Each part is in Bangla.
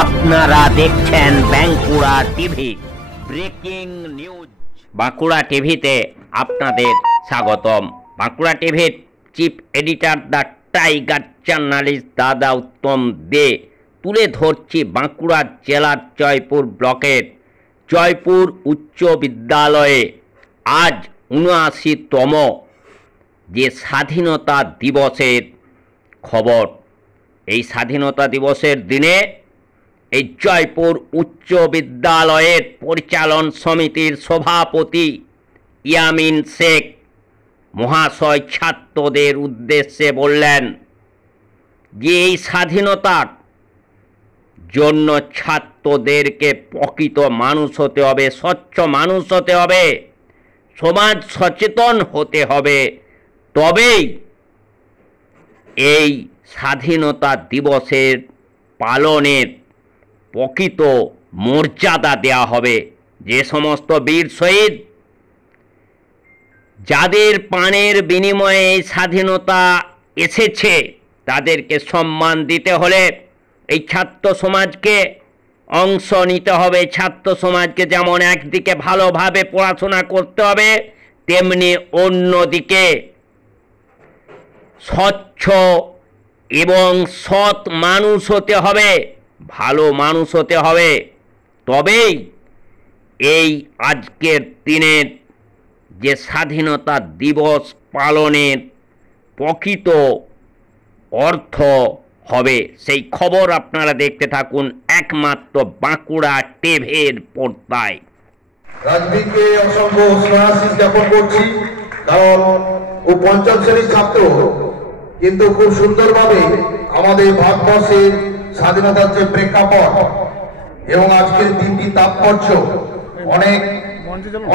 আপনারা দেখছেন Bankura TV breaking news. Bankura টিভিতে আপনাদের স্বাগতম। বাঁকুড়া টিভির chief editor the tiger journalist দাদা উত্তম দে তুলে ধরছি বাঁকুড়া জেলার জয়পুর ব্লকের জয়পুর উচ্চ বিদ্যালয়ে আজ ৭৯তম যে স্বাধীনতা দিবসের খবর। এই স্বাধীনতা দিবসের দিনে এই জয়পুর উচ্চ বিদ্যালয়ের পরিচালন সমিতির সভাপতি ইয়ামিন শেখ মহাশয় ছাত্রদের উদ্দেশ্যে বললেন যে এই স্বাধীনতার জন্য ছাত্রদেরকে প্রকৃত মানুষ হতে হবে, স্বচ্ছ মানুষ হতে হবে, সমাজ সচেতন হতে হবে, তবেই এই স্বাধীনতা দিবসের পালনের প্রকৃত মর্যাদা দেওয়া হবে। যে সমস্ত বীর শহীদ যাদের প্রাণের বিনিময়ে এই স্বাধীনতা এসেছে তাদেরকে সম্মান দিতে হলে এই ছাত্র সমাজকে অংশ নিতে হবে। ছাত্র সমাজকে যেমন একদিকে ভালোভাবে পড়াশোনা করতে হবে, তেমনি অন্যদিকে স্বচ্ছ এবং সৎ মানুষ হতে হবে, ভালো মানুষ হতে হবে। তবেই এই আজকের দিনের যে স্বাধীনতা দিবস পালনের প্রকৃত অর্থ হবে। সেই খবর আপনারা দেখতে থাকুন একমাত্র বাঁকুড়া টিভির পর্দায়। রাজনীতিকে অসংখ্য স্নেহাশিস জ্ঞাপন করছি, কারণ ও পঞ্চম শ্রেণীর ছাত্র, কিন্তু খুব সুন্দরভাবে আমাদের ভারতবর্ষের স্বাধীনতার যে প্রেক্ষাপট এবং আজকের দিনটি তাৎপর্য,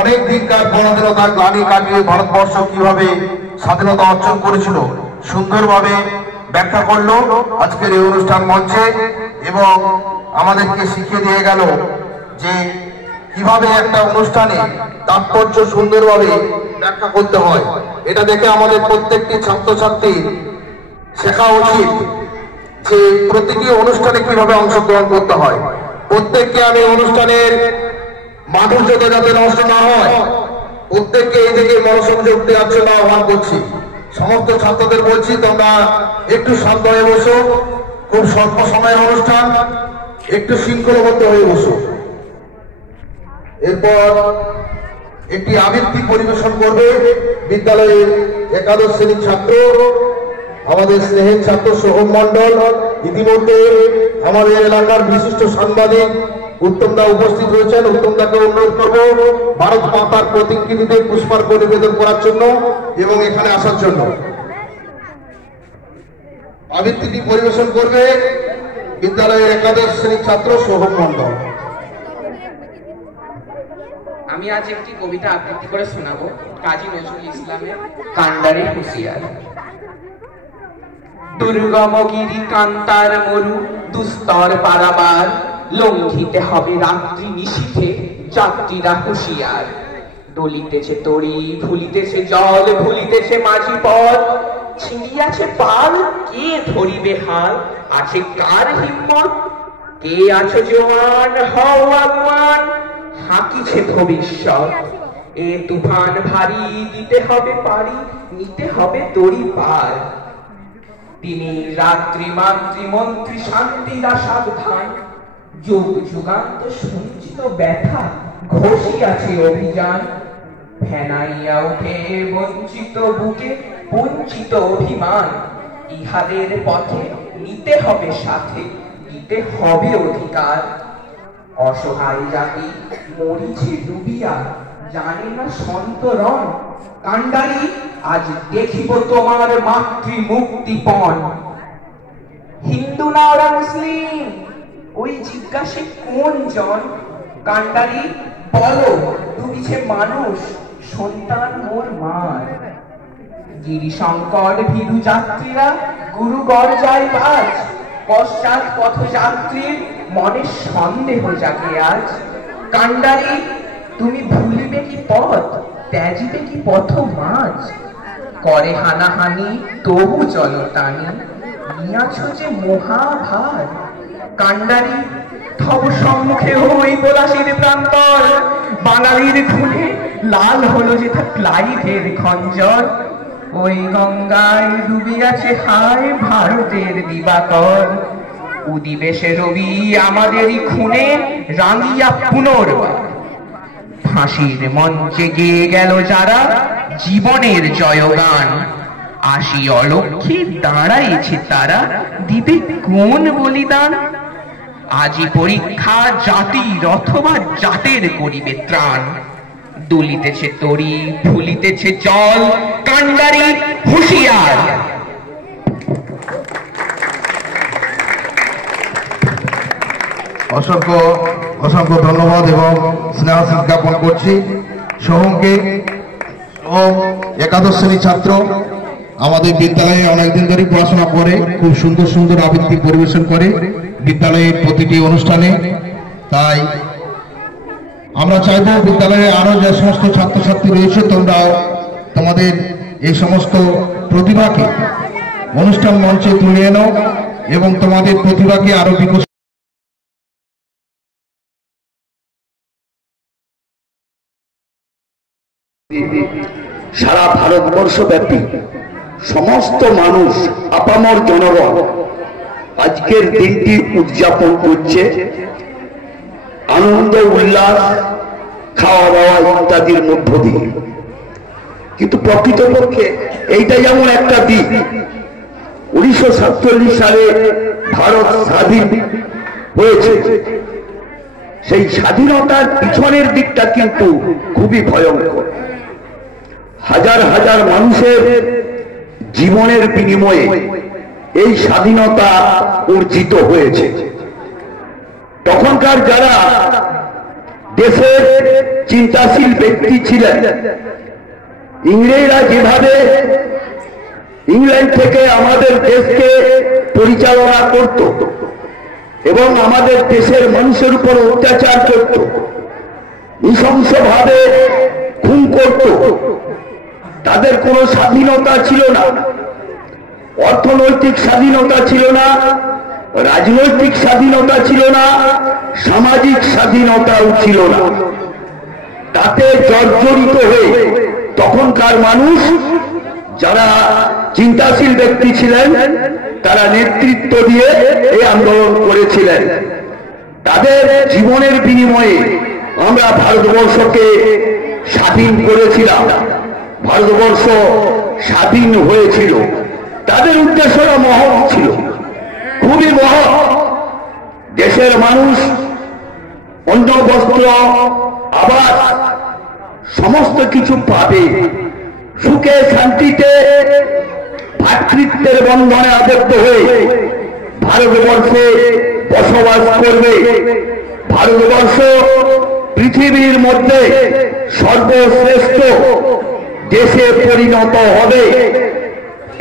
অনেক দিনকার পরাধীনতার গ্লানি কাটিয়ে ভারতবর্ষ কিভাবে স্বাধীনতা অর্জন করেছিল সুন্দরভাবে ব্যাখ্যা করলো আজকের এই অনুষ্ঠান মঞ্চে, এবং আমাদেরকে শিখিয়ে দিয়ে গেল যে কিভাবে একটা অনুষ্ঠানে তাৎপর্য সুন্দরভাবে ব্যাখ্যা করতে হয়। এটা দেখে আমাদের প্রত্যেকটি ছাত্রছাত্রী শেখা উচিত যে প্রতিটি অনুষ্ঠানে কিভাবে অংশগ্রহণ করতে হয়। প্রত্যেককে আমি অনুষ্ঠানের মাধুর্যতা যাতে নষ্ট না হয়, প্রত্যেককে এই দিকে মনোসংযোগ দেওয়ার জন্য আহ্বান করছি। সমস্ত ছাত্রদের বলছি, তোমরা একটু শান্ত হয়ে বসো, খুব স্বল্প সময়ের অনুষ্ঠান, একটু শৃঙ্খলাবদ্ধ হয়ে বসো। এরপর একটি আবৃত্তি পরিবেশন করবে বিদ্যালয়ের একাদশ শ্রেণীর ছাত্র, আমাদের স্নেহের ছাত্র সোহম মন্ডল। ইতিমধ্যে আমাদের এলাকার বিশিষ্ট সাংবাদিক উত্তম দা উপস্থিত রয়েছেন। উত্তম দাকে অনুরোধ করব ভারত মাতার প্রতিকৃতিতে পুষ্পার্ঘ নিবেদন করার জন্য এবং এখানে আসার জন্য। আবৃত্তিটি পরিবেশন করবে বিদ্যালয়ের একাদশ শ্রেণীর ছাত্র সোহম মন্ডল। আমি আজ একটি কবিতা আবৃত্তি করে শোনাবো কাজী নজরুল ইসলামের কান্ডারি হুঁশিয়ার। দুর্গম গিরি কান্তার মরু দুস্তর পারাবার, লঙ্ঘিতে হবে রাত্রি নিশীথে যাত্রীরা হুঁশিয়ার। দলিতেছে তরি, ভুলিতেছে জল, ভুলিতেছে মাঝি পথ, ছিঁড়িয়াছে পাল, কে ধরিবে হাল, আছে কার হিম্মত, কে আছো জওয়ান, হও আগুয়ান, হাকিছে ভবিষ্যৎ। এ তুফান ভারী, দিতে হবে পারি, নিতে হবে তরি পার। তিনি রাত্রি মাতৃ মন্ত্রী শান্তিরা সাবধান, যুগ যুগান্ত সঞ্চিত ব্যথা ঘষিয়াছে অভিযান। ফেনাইয়া উঠে বঞ্চিত বুকে বঞ্চিত অভিমান, ইহাদের পথে নিতে হবে সাথে, দিতে হবে অধিকার। অসহায় জাতি মরিছে ডুবিয়া, জানে না সন্তরণ, কান্ডারি আজ দেখিব তোমার মাতৃ মুক্তিপণ। হিন্দু না ওরা মুসলিম, ওই জিজ্ঞাসে কোন জন, কান্ডারি বলো ডুবিছে মানুষ, সন্তান মোর মার। গিরিশঙ্কর ভীরু যাত্রীরা গুরুগড় যায় বাজ, পশ্চাৎ পথযাত্রীর মনে সন্দেহ জাগে আজ। কান্ডারি তুমি ভুলিবে কি পথ, ত্যাজিবে কি পথ মাঝ, করে হানাহানি তবু জলটানি, নিয়াছ যে মহাভার। কান্ডারি তব সম্মুখে ওই পলাশির প্রান্তর, বাঙালির খুনে লাল হলো যেথা ক্লাইভের খঞ্জর। ওই গঙ্গায় ডুবে গেছে হায় ভারতের দিবাকর, উদিবেশে রবি আমাদেরই খুনে রাঙিয়া পুনর্বার। ফাঁসির মঞ্চে গেয়ে গেল যারা জীবনের জয়গান, আসি অলক্ষে দাঁড়াইছে তারা দিবে কোন বলিদান। আজি পরীক্ষা জাতির অথবা জাতের করিবে ত্রাণ, দুলিতেছে তরি ফুলিতেছে জল, কান্ডারি হুঁশিয়ার। অসংখ্য অসংখ্য ধন্যবাদ এবং স্নেহ জ্ঞাপন করছি সোহমকে। সোহম একাদশ শ্রেণীর ছাত্র, আমাদের বিদ্যালয়ে অনেকদিন ধরে পড়াশোনা করে, খুব সুন্দর সুন্দর আবৃত্তি পরিবেশন করে বিদ্যালয়ের প্রতিটি অনুষ্ঠানে। তাই আমরা চাইব বিদ্যালয়ে আরো যে সমস্ত ছাত্রছাত্রী রয়েছে, তোমরাও তোমাদের এই সমস্ত প্রতিভাকে অনুষ্ঠান মঞ্চে তুলে এনো এবং তোমাদের প্রতিভাকে আরো বিকশিত। সারা ভারতবর্ষ ব্যাপী সমস্ত মানুষ, আপামর জনগণ আজকের দিনটি উদযাপন করছে আনন্দ উল্লাস, খাওয়া দাওয়া ইত্যাদির মধ্য দিয়ে। কিন্তু প্রকৃতপক্ষে এইটা যেমন একটা দিক, 1947 সালে ভারত স্বাধীন হয়েছে, সেই স্বাধীনতার পিছনের দিকটা কিন্তু খুবই ভয়ঙ্কর। হাজার হাজার মানুষের জীবনের বিনিময়ে এই স্বাধীনতা অর্জিত হয়েছে। তখনকার যারা দেশের চিন্তাশীল ব্যক্তি ছিলেন, ইংরেজরা যেভাবে ইংল্যান্ড থেকে আমাদের দেশকে পরিচালনা করত এবং আমাদের দেশের মানুষের উপর অত্যাচার করত, নৃশংসভাবে খুন করত, তাদের কোনো স্বাধীনতা ছিল না, অর্থনৈতিক স্বাধীনতা ছিল না, রাজনৈতিক স্বাধীনতা ছিল না, সামাজিক স্বাধীনতাও ছিল না। তাতে জর্জরিত হয়ে তখনকার মানুষ, যারা চিন্তাশীল ব্যক্তি ছিলেন, তারা নেতৃত্ব দিয়ে এই আন্দোলন করেছিলেন। তাদের জীবনের বিনিময়ে আমরা ভারতবর্ষকে স্বাধীন করেছিলাম, ভারতবর্ষ স্বাধীন হয়েছিল। তাদের উদ্দেশ্যটা মহৎ ছিল, খুবই মহৎ। দেশের মানুষ অন্ন বস্ত্র আবাস সমস্ত কিছু পাবে, সুখে শান্তিতে ভ্রাতৃত্বের বন্ধনে আবদ্ধ হয়ে ভারতবর্ষে বসবাস করবে। ভারতবর্ষ পৃথিবীর মধ্যে সর্বশ্রেষ্ঠ দেশে পরিণত হবে।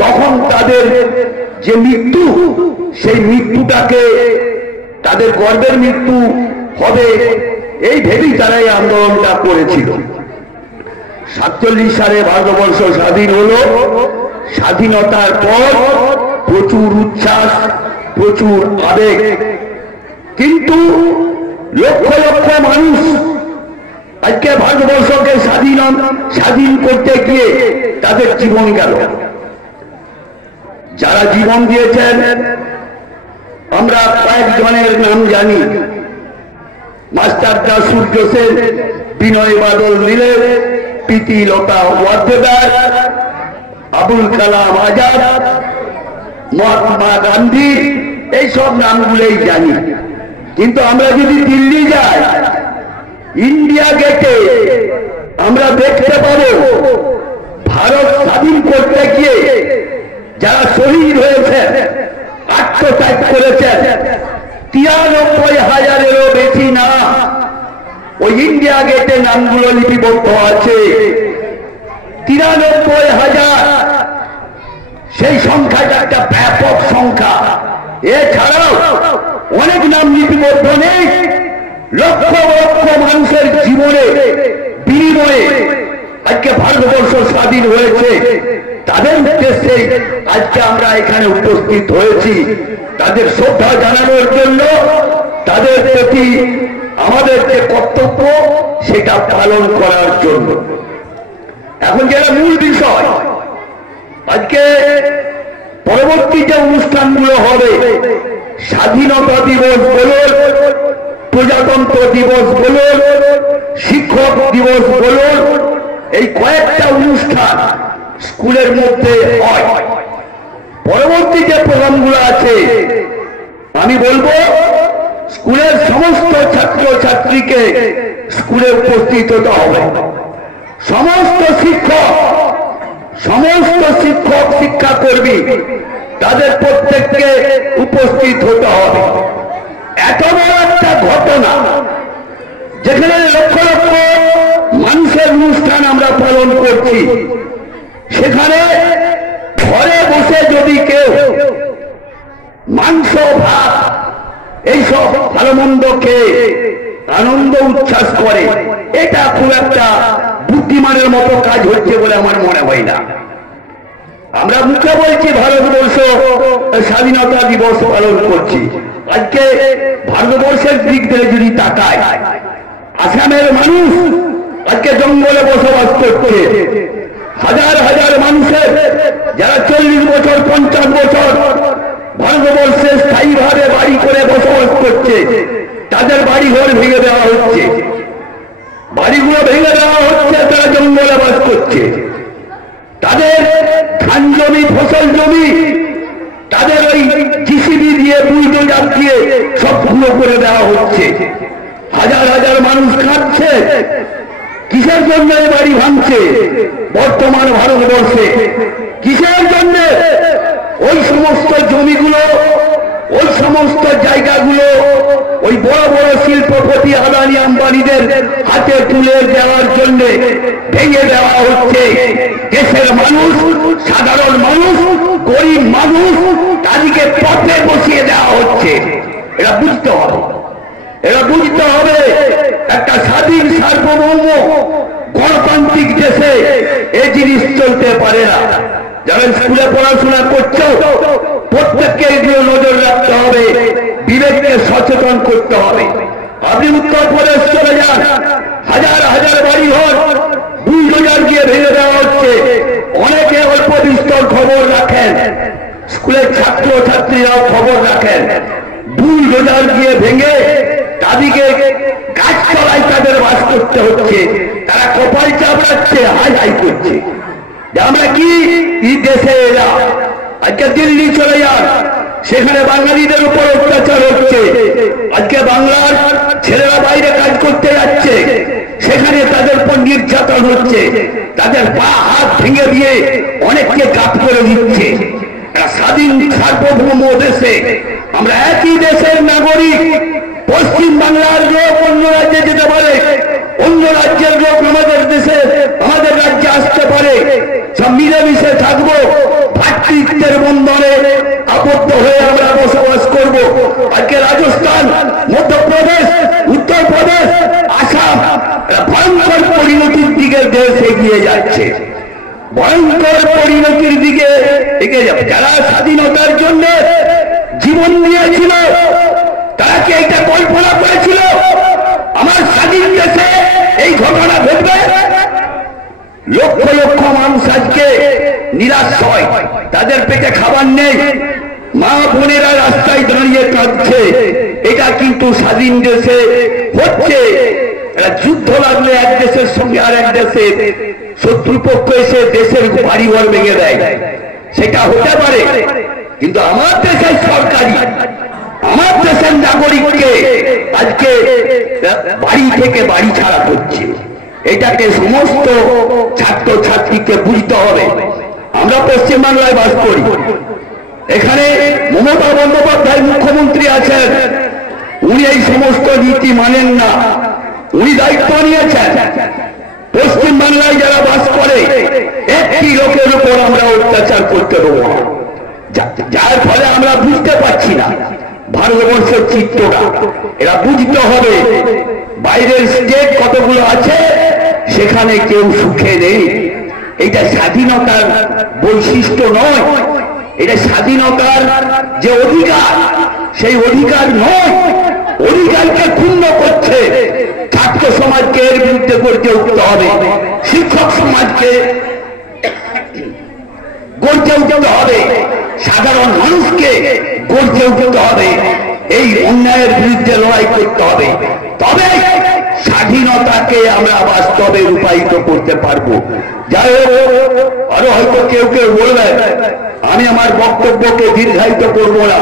তখন তাদের যে মৃত্যু, সেই মৃত্যুটাকে তাদের গর্বের মৃত্যু হবে, এই ভেবেই তারা এই আন্দোলনটা করেছিল। 47 সালে ভারতবর্ষ স্বাধীন হলো। স্বাধীনতার পর প্রচুর উচ্ছ্বাস, প্রচুর আবেগ, কিন্তু লক্ষ লক্ষ মানুষ আজকে ভারতবর্ষকে স্বাধীন করতে গিয়ে তাদের জীবন গেল। যারা জীবন দিয়েছেন আমরা কয়েকজনের নাম জানি: মাস্টারদা সূর্য সেন, বিনয় বাদল নীলের, প্রীতি লতা ওয়াদ্দেদার, আবুল কালাম আজাদ, মহাত্মা গান্ধী, এইসব নামগুলোই জানি। কিন্তু আমরা যদি দিল্লি যাই, ইন্ডিয়া গেটে আমরা দেখতে পাবো ভারত স্বাধীন করতে গিয়ে যারা শহীদ হয়েছে, আত্মত্যাগ করেছেন, 93,000-এরও বেশি নাম ওই ইন্ডিয়া গেটে নামগুলো লিপিবদ্ধ আছে। 93,000, সেই সংখ্যাটা একটা ব্যাপক সংখ্যা। এছাড়াও অনেক নাম লিপিবদ্ধ নেই। লক্ষ লক্ষ মানুষের জীবনে বিনিময়ে আজকে ভারতবর্ষ স্বাধীন হয়েছে। তাদের উদ্দেশ্যে আজকে আমরা এখানে উপস্থিত হয়েছি, তাদের শ্রদ্ধা জানানোর জন্য, তাদের প্রতি আমাদের যে কর্তব্য সেটা পালন করার জন্য। এখন যেটা মূল বিষয়, আজকে পরবর্তী যে অনুষ্ঠানগুলো হবে, স্বাধীনতা দিবস বলুন, প্রজাতন্ত্র দিবস বলুন, শিক্ষক দিবস বলুন, এই কয়েকটা অনুষ্ঠান স্কুলের মধ্যে হয়। পরবর্তী যে প্রোগ্রামগুলো আছে, আমি বলবো স্কুলের সমস্ত ছাত্র ছাত্রীকে স্কুলে উপস্থিত হতে হবে। সমস্ত শিক্ষক শিক্ষাকর্মী তাদের প্রত্যেককে উপস্থিত হতে হবে। এত বড় একটা ঘটনা, যেখানে লক্ষ লক্ষ মানুষের অনুষ্ঠান আমরা পালন করছি, সেখানে ঘরে বসে যদি কেউ মাংস ভাত এইসব ভালো মন্দ খেয়ে আনন্দ উচ্ছ্বাস করে, এটা খুব একটা বুদ্ধিমানের মতো কাজ হচ্ছে বলে আমার মনে হয় না। আমরা মুখে বলছি ভারতবর্ষ স্বাধীনতা দিবস পালন করছি, আজকে ভারতবর্ষের দিক থেকে যদি তাকায়, আসামের মানুষ আজকে জঙ্গলে বসবাস করছে। হাজার হাজার মানুষের যারা 40 বছর 50 বছর ভারতবর্ষে স্থায়ীভাবে বাড়ি করে বসবাস করছে, তাদের বাড়ি ঘর ভেঙে দেওয়া হচ্ছে, বাড়িগুলো ভেঙে দেওয়া হচ্ছে, তারা জঙ্গলে বাস করছে। তাদের ধান জমি, ফসল জমি, তাদের ওই জিসিবি দিয়ে বুলডোজার দিয়ে সব ধুলো করে দেওয়া হচ্ছে। হাজার হাজার মানুষ কাঁদছে। কিসের জন্য এই বাড়ি ভাঙছে বর্তমান ভারতবর্ষে? কিসের জন্য? ওই সমস্ত জমিগুলো, ওই সমস্ত জায়গাগুলো ওই বড় বড় শিল্পপতি আদানি আম্বানিদের হাতে তুলে দেওয়ার জন্য ভেঙে দেওয়া হচ্ছে। দেশের মানুষ, সাধারণ মানুষ, গরিব মানুষ, তাদেরকে পথে বসিয়ে দেওয়া হচ্ছে। এটা বুঝতে হবে, এটা বুঝতে হবে। একটা স্বাধীন সার্বভৌম গণতান্ত্রিক দেশে এই জিনিস চলতে পারে না। যারা স্কুলে পড়াশোনা করছো, প্রত্যেককে এগুলো নজর রাখতে হবে, বিবেককে সচেতন করতে হবে। আপনি উত্তরপ্রদেশ চলে যান, হাজার হাজার বাড়ি ঘর বুলডোজার দিয়ে ভেঙে দেওয়া হচ্ছে। অনেকে অল্প বিস্তর খবর রাখেন, স্কুলের ছাত্র ছাত্রীরাও খবর রাখেন। বুলডোজার দিয়ে ভেঙে তাদেরকে গাছতলায় তাদের বাস করতে হচ্ছে। তারা কপাল চাপড়াচ্ছে, হাই হাই করছে। আমরা কি দেশে এলাম? আজকে দিল্লি চলে যান, সেখানে বাঙালিদের উপর অত্যাচার হচ্ছে। আজকে বাংলার ছেলেরা বাইরে কাজ করতে যাচ্ছে, সেখানে তাদের উপর নির্যাতন হচ্ছে। তাদের পা হাত ভেঙে দিয়ে অনেককে কাজ করে দিচ্ছে। স্বাধীন সার্বভৌম দেশে আমরা একই দেশের নাগরিক। পশ্চিম বাংলার লোক অন্য রাজ্যে যেতে পারে, অন্য রাজ্যের লোক আমাদের দেশে, আমাদের রাজ্যে আসতে পারে। সব মিলেমিশে থাকবো, ভাতৃত্বের বন্ধনে আবদ্ধ হয়ে আমরা বসবাস করব। আজকে রাজস্থান, মধ্যপ্রদেশ, উত্তরপ্রদেশ, আসাম ভয়ঙ্কর পরিণতির দিকে দেশ এগিয়ে যাচ্ছে, ভয়ঙ্কর পরিণতির দিকে এগিয়ে যাবে। যারা স্বাধীনতার জন্য জীবন দিয়েছিল, তারা কি এটা কল্পনা করেছিল আমার স্বাধীন দেশে এই ঘটনা ঘটবে? লক্ষ লক্ষ মানুষ আজকে নিরাশ হয়, তাদের পেটে খাবার নেই, মা বোনেরা রাস্তায় দাঁড়িয়ে কাঁদছে। এটা কিন্তু স্বাধীন দেশে হচ্ছে। যুদ্ধ লাগলে এক দেশের সঙ্গে আর এক দেশের শত্রুপক্ষ এসে দেশের বাড়িঘর ভেঙে দেয়, সেটা হতে পারে। কিন্তু আমার দেশের সরকারি, আমার দেশের নাগরিককে আজকে বাড়ি থেকে বাড়ি ছাড়া করছে। এটাকে সমস্ত ছাত্র ছাত্রীকে বুঝতে হবে। আমরা পশ্চিমবাংলায় বাস করি, এখানে মমতা বন্দ্যোপাধ্যায় মুখ্যমন্ত্রী আছেন, উনি এই সমস্ত নীতি মানেন না। উনি দায়িত্ব নিয়েছেন পশ্চিমবাংলায় যারা বাস করে একটি লোকের উপর আমরা অত্যাচার করতে দেবো না, যার ফলে আমরা বুঝতে পারছি না ভারতবর্ষের চিত্রটা। এরা বুঝতে হবে বাইরের স্টেট কতগুলো আছে, সেখানে কেউ সুখে নেই। এটা স্বাধীনতার বৈশিষ্ট্য নয়, এটা স্বাধীনতার যে অধিকার, সেই অধিকার নয়। অধিকারকে ক্ষুণ্ণ করছে, ছাত্র সমাজকে এর বিরুদ্ধে গর্জে উঠতে হবে, শিক্ষক সমাজকে গর্জে উঠতে হবে, সাধারণ মানুষকে গর্জে উঠতে হবে, এই অন্যায়ের বিরুদ্ধে লড়াই করতে হবে। তবে স্বাধীনতাকে আমরা বাস্তবে রূপায়িত করতে পারবো। যাই হোক, আরো হয়তো কেউ কেউ বলবেন, আমি আমার বক্তব্যকে দীর্ঘায়িত করব না,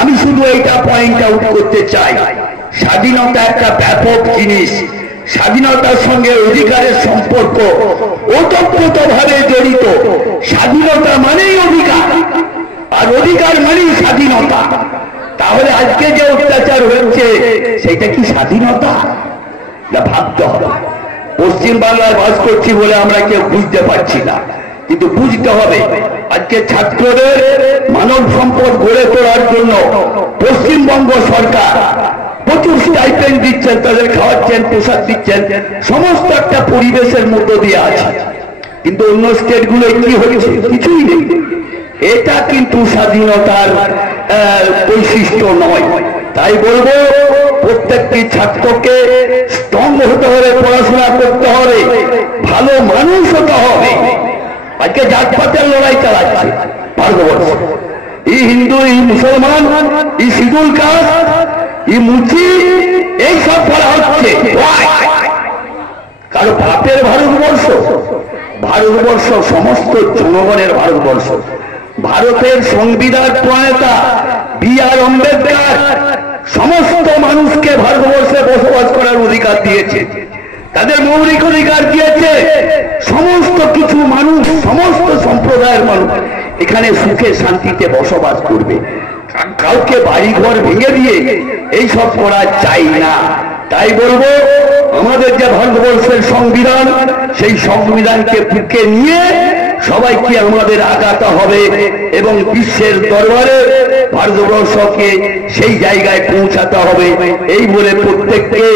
আমি শুধু এইটা পয়েন্ট আউট করতে চাই, স্বাধীনতা একটা ব্যাপক জিনিস, স্বাধীনতার সঙ্গে অধিকারের সম্পর্ক ওতপ্রোতভাবে জড়িত। স্বাধীনতা মানেই অধিকার, আর অধিকার মানেই স্বাধীনতা। তাহলে আজকে যে অত্যাচার হচ্ছে সেটা কি স্বাধীনতা? না, ভাবতে হবে। পশ্চিম বাংলায় বাস করছি বলে আমরা কেউ বুঝতে পারছি না, কিন্তু বুঝতে হবে আজকে ছাত্রদের মানব সম্পদ গড়ে তোলার জন্য পশ্চিমবঙ্গ সরকার প্রচুর স্টাইপেন্ড দিচ্ছেন, তাদের খাওয়াচ্ছেন, পোশাক দিচ্ছেন, সমস্ত একটা পরিবেশের মধ্য দিয়ে আছে। কিন্তু অন্য স্টেটগুলো কি হচ্ছে? কিছুই নেই। এটা কিন্তু স্বাধীনতার বৈশিষ্ট্য নয়। তাই বলবো, প্রত্যেকটি ছাত্রকে স্ট্রং হতে হবে, পড়াশোনা করতে হবে, ভালো মানুষ হতে হবে। আজকে জাতপাতের লড়াই চালাচ্ছে ভারতবর্ষ, এই হিন্দু, এই মুসলমান, এই শিডিউল কাস্ট, এই মুচি, এইসব করা হচ্ছে। কারো বাপের ভারতবর্ষ? ভারতবর্ষ সমস্ত জনগণের ভারতবর্ষ। ভারতের সংবিধান প্রণেতা বি.আর. আম্বেদকর সমস্ত মানুষকে ভারতবর্ষে বসবাস করার অধিকার দিয়েছে, তাদের মৌলিক অধিকার দিয়েছে। সমস্ত কিছু মানুষ, সমস্ত সম্প্রদায়ের মানুষ এখানে সুখে শান্তিতে বসবাস করবে। কাউকে বাড়িঘর ভেঙে দিয়ে এইসব করা চাই না। তাই বলবো, আমাদের যে ভারতবর্ষের সংবিধান, সেই সংবিধানকে বুকে নিয়ে সবাইকে আমাদের আগাতে হবে এবং বিশ্বের দরবারে ভারতবর্ষকে সেই জায়গায় পৌঁছাতে হবে। এই বলে প্রত্যেককে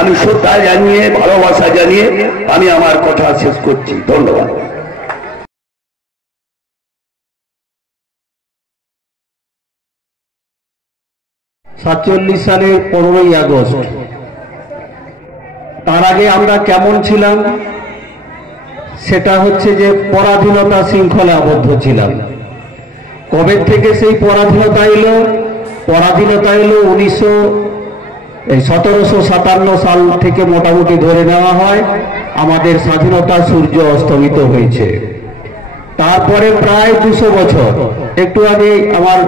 আমি শ্রদ্ধা জানিয়ে, ভালোবাসা জানিয়ে আমি আমার কথা শেষ করছি। ধন্যবাদ। 47 সালের 15ই আগস্ট, তার আগে আমরা কেমন ছিলাম সেটা হচ্ছে যে পরাধীনতা শৃঙ্খলা আবদ্ধ ছিলাম। কবে থেকে সেই পরাধীনতা এলো? পরাধীনতা এলো 1757 সাল থেকে মোটামুটি ধরে নেওয়া হয় আমাদের স্বাধীনতা সূর্য অস্তমিত হয়েছে। তারপরে প্রায় 200 বছর, একটু আগে আমার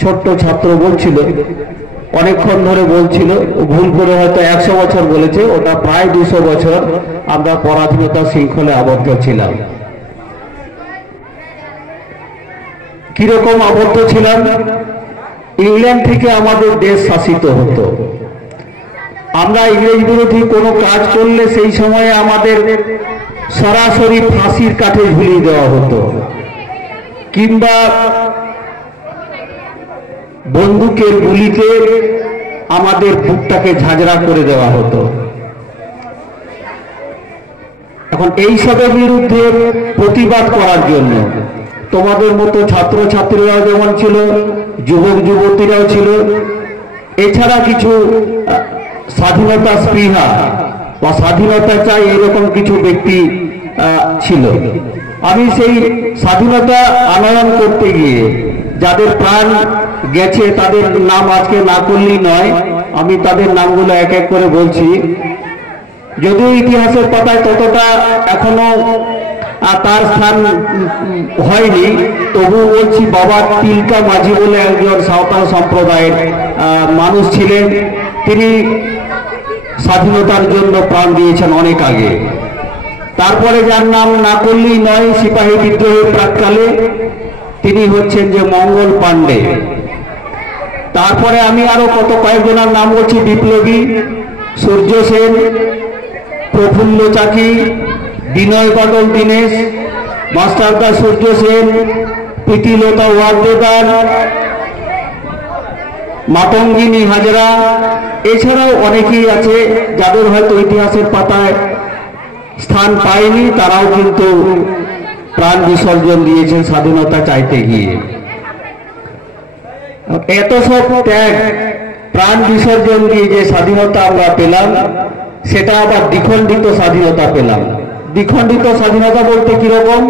ছোট্ট ছাত্র বলছিল, অনেকক্ষণ ধরে বলছিল, ভুল করে হয়তো 100 বছর বলেছে, ওটা প্রায় 200 বছর আমরা পরাধীনতা শৃঙ্খলে আবদ্ধ ছিলাম। কিরকম আবদ্ধ ছিলাম? ইংল্যান্ড থেকে আমাদের দেশ শাসিত হতো। আমরা ইংরেজ বিরোধী কোনো কাজ করলে সেই সময়ে আমাদের সরাসরি ফাঁসির কাঠে ঝুলিয়ে দেওয়া হতো, কিংবা বন্দুকের গুলিতে আমাদের বুকটাকে ঝাঁঝরা করে দেওয়া হতো। এখন এই সবের বিরুদ্ধে প্রতিবাদ করার জন্য তোমাদের মতো ছাত্রছাত্রীরাও যেমন ছিল, যুবক যুবতীরাও ছিল, এছাড়া কিছু স্বাধীনতা স্পৃহা বা স্বাধীনতা চাই এরকম কিছু ব্যক্তি ছিল। আমি সেই স্বাধীনতা আনয়ন করতে গিয়ে যাদের প্রাণ গেছে তাদের নাম আজকে না করলেই নয়, আমি তাদের নামগুলো এক এক করে বলছি। যদিও ইতিহাসের পাতায় ততটা এখনো তার স্থান হয়নি, তবু বলছি, বাবা তিলকা মাঝি বলে একজন সাঁওতাল সম্প্রদায়ের মানুষ ছিলেন। তিনি স্বাধীনতার জন্য প্রাণ দিয়েছেন অনেক আগে। তারপরে যার নাম না করলেই নয়, সিপাহী বিদ্রোহের প্রাককালে তিনি হচ্ছেন যে মঙ্গল পাণ্ডে। তারপরে আমি আরো কয়েকজনের নাম বলছি, বিপ্লবী সূর্য সেন, প্রফুল্ল চাকি, বিনয় বাদল দীনেশ, মাস্টারদা সূর্য সেন, প্রীতিলতা ওয়ার্দেদার, মাতঙ্গিনী হাজরা, এছাড়াও অনেকেই আছে যাদের হয়তো ইতিহাসের পাতায় স্থান পায়নি, তারাও কিন্তু প্রাণ বিসর্জন দিয়েছেন স্বাধীনতা চাইতে গিয়ে। এত সব ত্যাগ প্রাণ বিসর্জন দিয়ে যে স্বাধীনতা আমরা পেলাম, সেটা আবার দ্বিখণ্ডিত স্বাধীনতা পেলাম। দ্বিখণ্ডিত স্বাধীনতা বলতে কিরকম,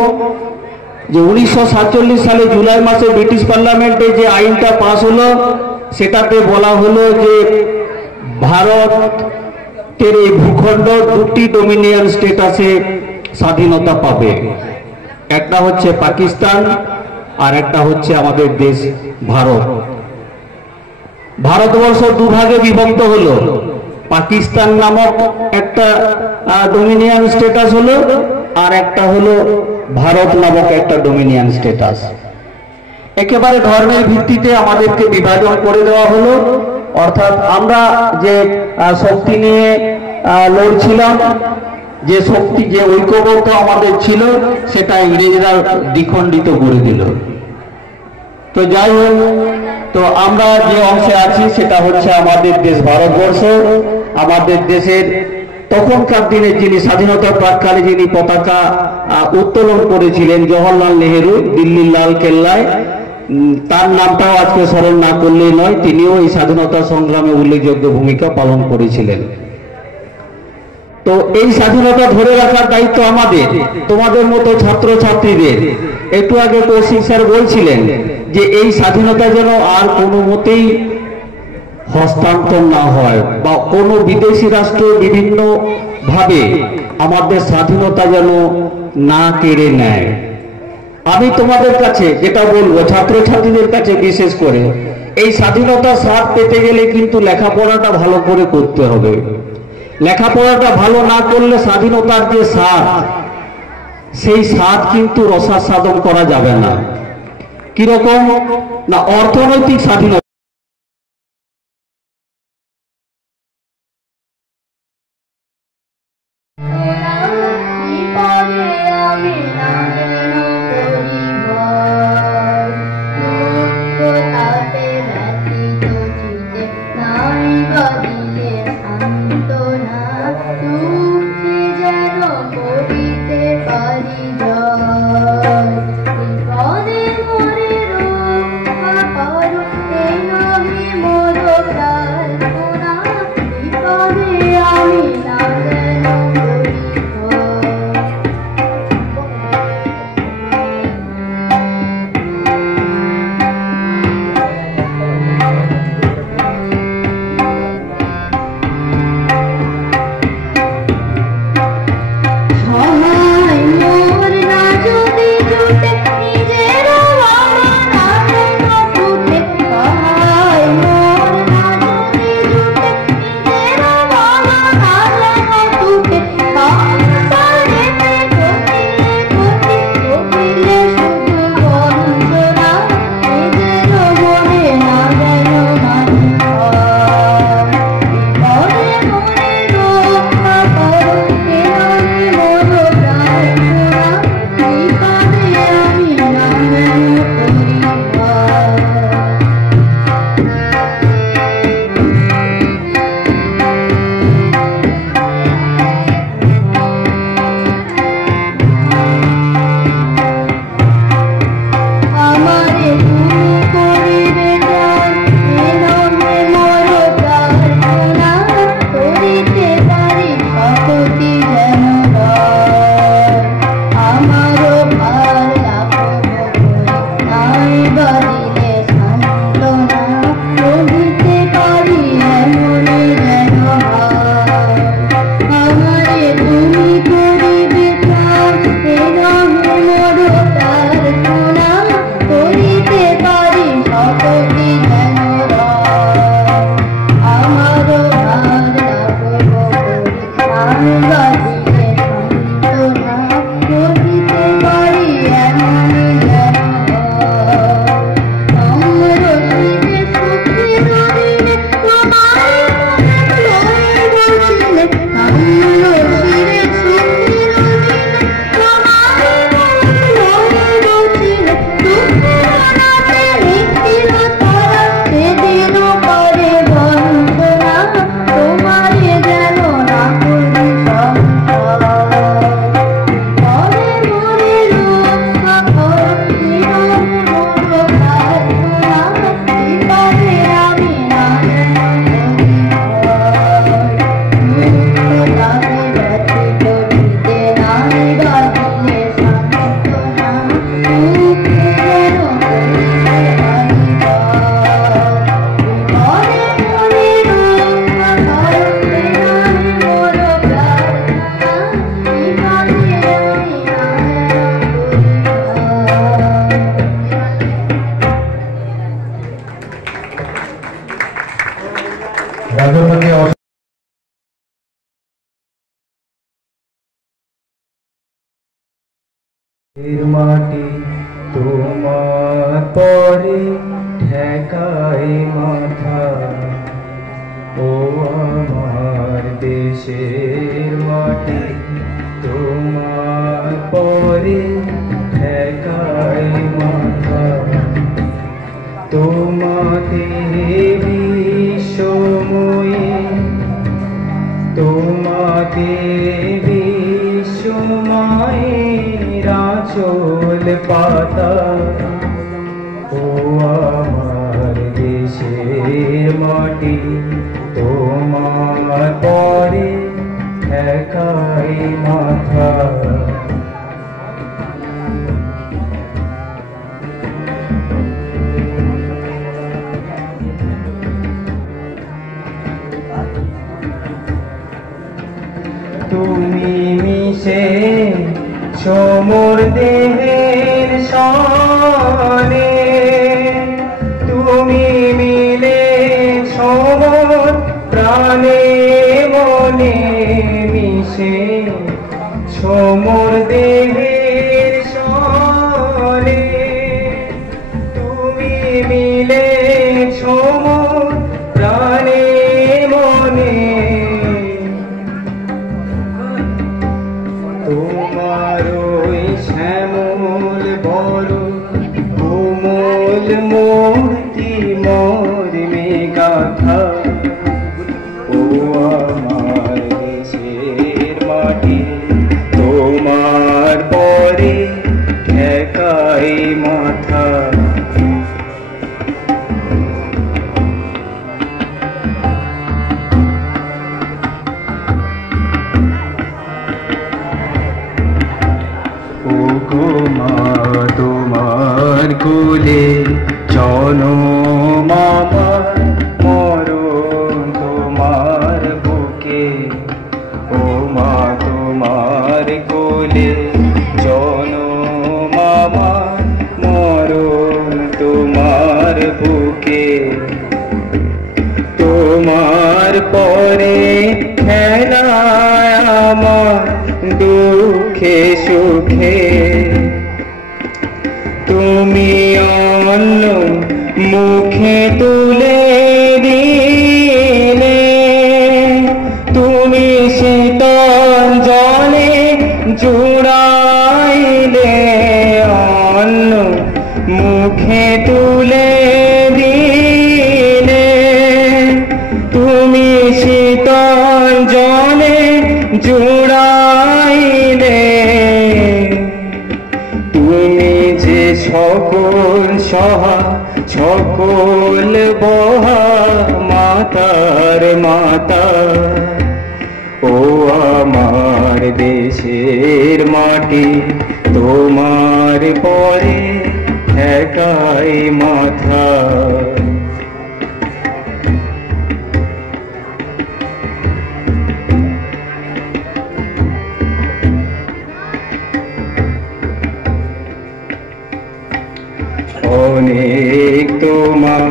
যে 1947 সালে জুলাই মাসে ব্রিটিশ পার্লামেন্টে যে আইনটা পাস হলো, সেটাতে বলা হলো যে ভারতের এই ভূখণ্ড দুটি ডোমিনিয়ন স্টেটাসে স্বাধীনতা পাবে। একটা হচ্ছে পাকিস্তান আর একটা হচ্ছে আমাদের দেশ ভারত। ভারতবর্ষ দুভাগে বিভক্ত হলো, পাকিস্তান নামক একটা ডোমিনিয়ন স্টেটাস হলো, আর একটা হলো ভারত নামক একটা ডোমিনিয়ন স্টেটাস। একেবারে ধর্মের ভিত্তিতে আমাদেরকে বিভাজন করে দেওয়া হলো। অর্থাৎ আমরা যে শক্তি নিয়ে লড়ছিলাম, যে শক্তি, যে ঐক্যবদ্ধ আমাদের ছিল, সেটা ইংরেজরা দ্বিখণ্ডিত করে দিল। তো যাই হোক, তো আমরা যে অংশে আছি সেটা হচ্ছে আমাদের দেশ ভারতবর্ষ। আমাদের দেশের তখনকার দিনে যিনি স্বাধীনতার প্রাক্কালে যিনি পতাকা উত্তোলন করেছিলেন, জওহরলাল নেহেরু, দিল্লির লাল কেল্লায়, তার নামটাও আজকে স্মরণ না করলেই নয়। তিনিও এই স্বাধীনতা সংগ্রামে উল্লেখযোগ্য ভূমিকা পালন করেছিলেন। তো এই স্বাধীনতা ধরে রাখার দায়িত্ব আমাদের, তোমাদের মতো ছাত্রছাত্রীদের। একটু আগে কৌশিক স্যার বলছিলেন যে এই স্বাধীনতা যেন আর কোনো মতেই হস্তান্তর না হয়, বা কোনো বিদেশি রাষ্ট্র বিভিন্ন ভাবে আমাদের স্বাধীনতা যেন না কেড়ে নেয়। আমি তোমাদের কাছে যেটা বলবো, ছাত্রছাত্রীদের কাছে বিশেষ করে, এই স্বাধীনতার স্বাদ পেতে গেলে কিন্তু লেখাপড়াটা ভালো করে করতে হবে। লেখাপড়াটা ভালো না করলে স্বাধীনতার যে স্বাদ, সেই স্বাদ কিন্তু রসাস্বাদন করা যাবে না। কিরকম না, অর্থনৈতিক স্বাধীনতা। বিপদে মোরে রক্ষা করো, এই মাটি তোমার পরে ঠেকায় মাথা, ও আমার দেশের মাটি তোমার পরে ঠেকায় মাথা। তোমাতে বিশ্বময়ী, তোমাতে বিশ্বময়ের আঁচল পাতা, ও আমার দেশের মাটি তোমার পরে ঠেকায় মাথা। তুমি মিশে সমর দেহের সনে, তুমি মিলে সমর প্রাণে মনে মিশে সমর দেহের সনে, তুমি মিলে সমর প্রাণে মনে। তোমার ওই শ্যামল বড় কোমল মূর্তি মর্মে গাথা, ও আমার দেশের মাটি তোমার পরে ঠেকায় মাথা। তোমার কোলে জনম আমার মরণ তোমার বুকে, ও মা তোমার কোলে জনম আমার মরণ তোমার বুকে। তোমার পরে খেলায় আমার দুঃখে সুখে, তুমি অন্য মুখে তুলে দিলে, তুমি শীতল জলে জুড়াইলে, অন্য মুখে তুলে দিলে, তুমি শীতল জলে জুড়াইলে। তুমি যে সকল সহা সকল বহা মাতার মাতা, ও আমার দেশের মাটি তোমার পরে ঠেকায় মাথা। অনেক তোমার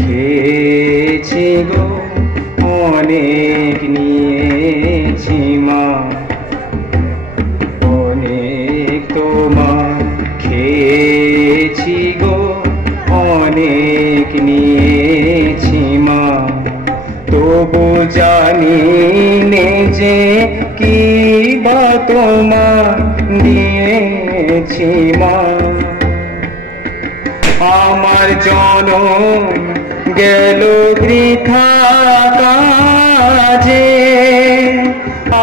খেয়েছি গো, অনেক নিয়েছি মা, অনেক তোমার খেয়েছি গো, অনেক নিয়েছি মা। তবু জানি নে যে কি বা তোমার দিয়েছি মা। আমার জনম গেল বৃথা কাজে,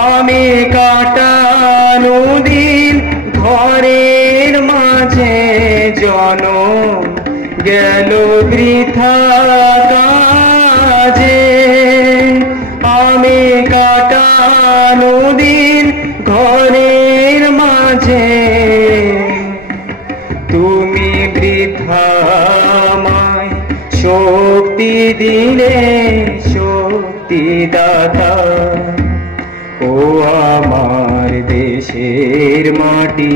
আমি কাটানো দিন ঘরের মাঝে, জনম গেল বৃথা কাজে, আমি কাটানো দিন ঘরের মাঝে। তুমি বৃথা আমায় শক্তি দিলে শক্তিদাতা, ও আমার দেশের মাটি